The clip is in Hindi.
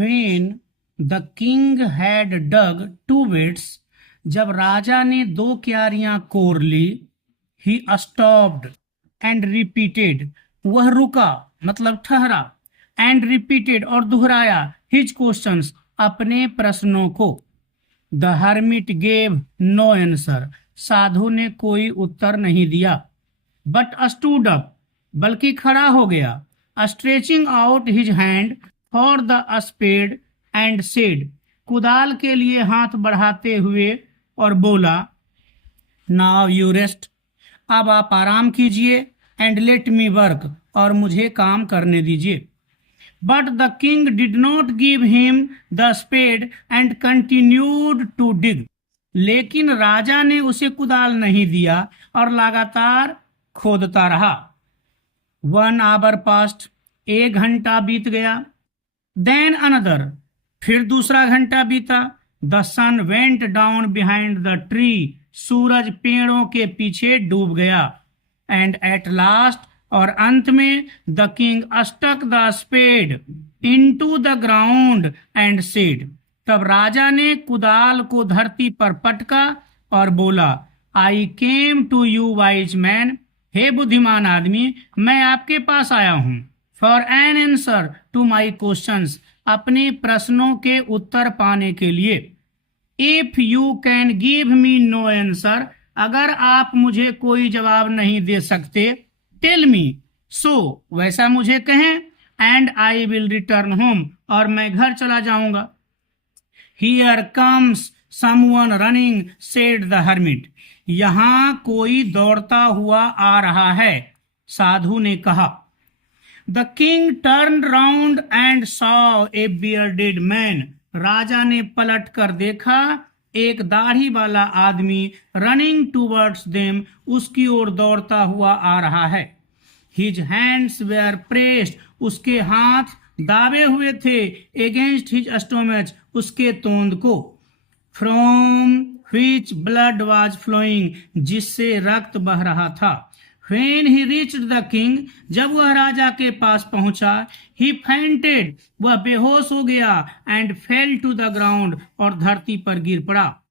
When the king had dug 2 bits, जब राजा ने 2 क्यारियां कोर ली, he stopped and repeated, वह रुका मतलब ठहरा, and repeated और दोहराया, his questions, अपने प्रश्नों को. The hermit gave no answer, साधु ने कोई उत्तर नहीं दिया. But stood up, बल्कि खड़ा हो गया. Stretching out his hand for the spade and said, कुदाल के लिए हाथ बढ़ाते हुए और बोला, Now you rest, अब आप आराम कीजिए, and let me work, और मुझे काम करने दीजिए. But the king did not give him the spade and continued to dig. लेकिन राजा ने उसे कुदाल नहीं दिया और लगातार खोदता रहा. 1 hour passed, 1 घंटा बीत गया. Then another, फिर दूसरा घंटा बीता. The sun went down behind the tree, सूरज पेड़ों के पीछे डूब गया. And at last, और अंत में, the king stuck the spade into the ground and said, तब राजा ने कुदाल को धरती पर पटका और बोला, I came to you wise man, हे बुद्धिमान आदमी, मैं आपके पास आया हूं. For an answer to my questions, अपने प्रश्नों के उत्तर पाने के लिए. If you can give me no answer, अगर आप मुझे कोई जवाब नहीं दे सकते, tell me, so, वैसा मुझे कहें, and I will return home, और मैं घर चला जाऊंगा. Here comes someone running, said the hermit. यहां कोई दौड़ता हुआ आ रहा है, साधु ने कहा. The king turned round and saw a bearded man. राजा ने पलट कर देखा, एक दाढ़ी वाला आदमी running towards them, उसकी ओर दौड़ता हुआ आ रहा है. His hands were pressed, उसके हाथ दाबे हुए थे, against his stomach, उसके तोंद को. From which blood was flowing, जिससे रक्त बह रहा था. When he reached the king, जब वह राजा के पास पहुंचा, he fainted, वह बेहोश हो गया, and fell to the ground, और धरती पर गिर पड़ा.